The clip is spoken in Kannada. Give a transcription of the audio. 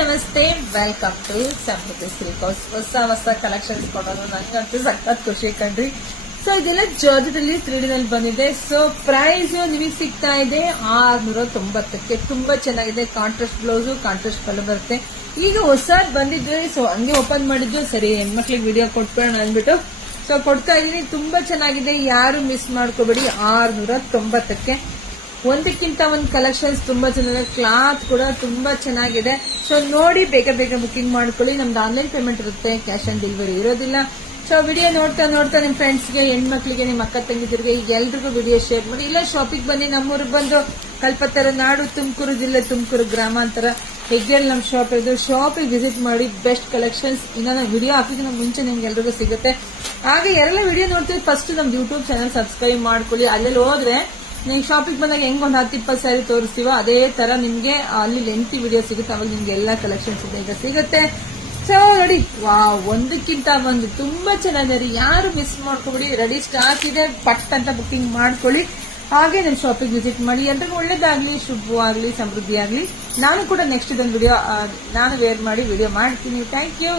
ನಮಸ್ತೆ, welcome to Samruddhi silk house. ಹೊಸ ಕಲೆಕ್ಷನ್ಸ್ ಕೊಡೋದು ನಂಗಂತೂ ಸಖತ್ ಖುಷಿ ಕಣ್ರಿ. ಸೊ ಇದೆಲ್ಲ ಜಾರ್ಜೆಟಲ್ಲಿ 3D ನಲ್ಲಿ ಬಂದಿದೆ. ಸೊ ಪ್ರೈಸ್ ನಿಮಗೆ ಸಿಗ್ತಾ ಇದೆ 690ಕ್ಕೆ. ತುಂಬಾ ಚೆನ್ನಾಗಿದೆ. ಕಾಂಟ್ರಾಸ್ಟ್ ಬ್ಲೌಸ್, ಕಾಂಟ್ರಾಸ್ಟ್ ಕಲರ್ ಬರುತ್ತೆ. ಈಗ ಹೊಸ ಬಂದಿದ್ವಿ, ಸೊ ಹಂಗೆ ಓಪನ್ ಮಾಡಿದ್ವಿ. ಸರಿ ಹೆಣ್ಮಕ್ಳಿಗೆ ವಿಡಿಯೋ ಕೊಟ್ಬಿಡೋಣ ಅಂದ್ಬಿಟ್ಟು ಸೊ ಕೊಡ್ತಾ ಇದೀನಿ. ತುಂಬಾ ಚೆನ್ನಾಗಿದೆ, ಯಾರು ಮಿಸ್ ಮಾಡ್ಕೋಬೇಡಿ. 690ಕ್ಕೆ ಒಂದಕ್ಕಿಂತ ಒಂದು ಕಲೆಕ್ಷನ್ಸ್ ತುಂಬಾ ಚೆನ್ನಾಗಿದೆ. ಕ್ಲಾತ್ ಕೂಡ ತುಂಬಾ ಚೆನ್ನಾಗಿದೆ. ಸೊ ನೋಡಿ, ಬೇಗ ಬುಕಿಂಗ್ ಮಾಡ್ಕೊಳ್ಳಿ. ನಮ್ದು ಆನ್ಲೈನ್ ಪೇಮೆಂಟ್ ಇರುತ್ತೆ, ಕ್ಯಾಶ್ ಆನ್ ಡೆಲಿವರಿ ಇರೋದಿಲ್ಲ. ಸೊ ವಿಡಿಯೋ ನೋಡ್ತಾ ನಿಮ್ ಫ್ರೆಂಡ್ಸ್ಗೆ, ಹೆಣ್ಮಕ್ಳಿಗೆ, ನಿಮ್ ಅಕ್ಕ ತಂಗಿದಿರಿಗೆ ಎಲ್ರಿಗೂ ವಿಡಿಯೋ ಶೇರ್ ಮಾಡಿ. ಇಲ್ಲ ಶಾಪಿಗೆ ಬನ್ನಿ, ನಮ್ಮೂರಿಗೆ ಬಂದು ಕಲ್ಪತ್ತರ ನಾಡು, ತುಮಕೂರು ಜಿಲ್ಲೆ, ತುಮಕೂರು ಗ್ರಾಮಾಂತರ ಹೆಗ್ಗೇಲ್ ನಮ್ ಶಾಪ್ ಇದು. ಶಾಪಿಗೆ ವಿಸಿಟ್ ಮಾಡಿ. ಬೆಸ್ಟ್ ಕಲೆಕ್ಷನ್ಸ್ ಇನ್ನ ನಾನು ವಿಡಿಯೋ ಹಾಕಿದ್ರೆ ಮುಂಚೆ ನಿಮ್ಗೆ ಎಲ್ರಿಗೂ ಸಿಗುತ್ತೆ. ಹಾಗೆ ಯಾರೆಲ್ಲ ವಿಡಿಯೋ ನೋಡ್ತೀವಿ ಫಸ್ಟ್ ನಮ್ದು ಯೂಟ್ಯೂಬ್ ಚಾನಲ್ ಸಬ್ಸ್ಕ್ರೈಬ್ ಮಾಡ್ಕೊಳ್ಳಿ. ಅಲ್ಲೆಲ್ಲಿ ಹೋದ್ರೆ ನೀವು ಶಾಪಿಗೆ ಬಂದಾಗ ಹೆಂಗ್ ಒಂದು 10-20 ಸ್ಯಾರಿ ತೋರಿಸ್ತೀವೋ ಅದೇ ತರ ನಿಮ್ಗೆ ಅಲ್ಲಿ ಲೆಂತಿ ವಿಡಿಯೋ ಸಿಗುತ್ತೆ. ಅವಾಗ ನಿಮ್ಗೆ ಎಲ್ಲಾ ಕಲೆಕ್ಷನ್ಸ್ ಈಗ ಸಿಗುತ್ತೆ. ಸೊ ನೋಡಿ, ಒಂದಕ್ಕಿಂತ ಒಂದು ತುಂಬಾ ಚೆನ್ನಾಗಿದೆ. ಯಾರು ಮಿಸ್ ಮಾಡ್ಕೊಬಿಡಿ. ರೆಡಿ ಸ್ಟಾಕ್ ಇದೆ, ಪಟ್ ಅಂತ ಬುಕಿಂಗ್ ಮಾಡ್ಕೊಳ್ಳಿ. ಹಾಗೆ ನನ್ನ ಶಾಪಿಗೆ ವಿಸಿಟ್ ಮಾಡಿ. ಎಲ್ರಿಗೂ ಒಳ್ಳೇದಾಗ್ಲಿ, ಶುಭವಾಗ್ಲಿ, ಸಮೃದ್ಧಿ ಆಗ್ಲಿ. ನಾನು ಕೂಡ ನೆಕ್ಸ್ಟ್ ಇದೊಂದು ವಿಡಿಯೋ ನಾನು ವೇರ್ ಮಾಡಿ ವಿಡಿಯೋ ಮಾಡ್ತೀನಿ. Thank you.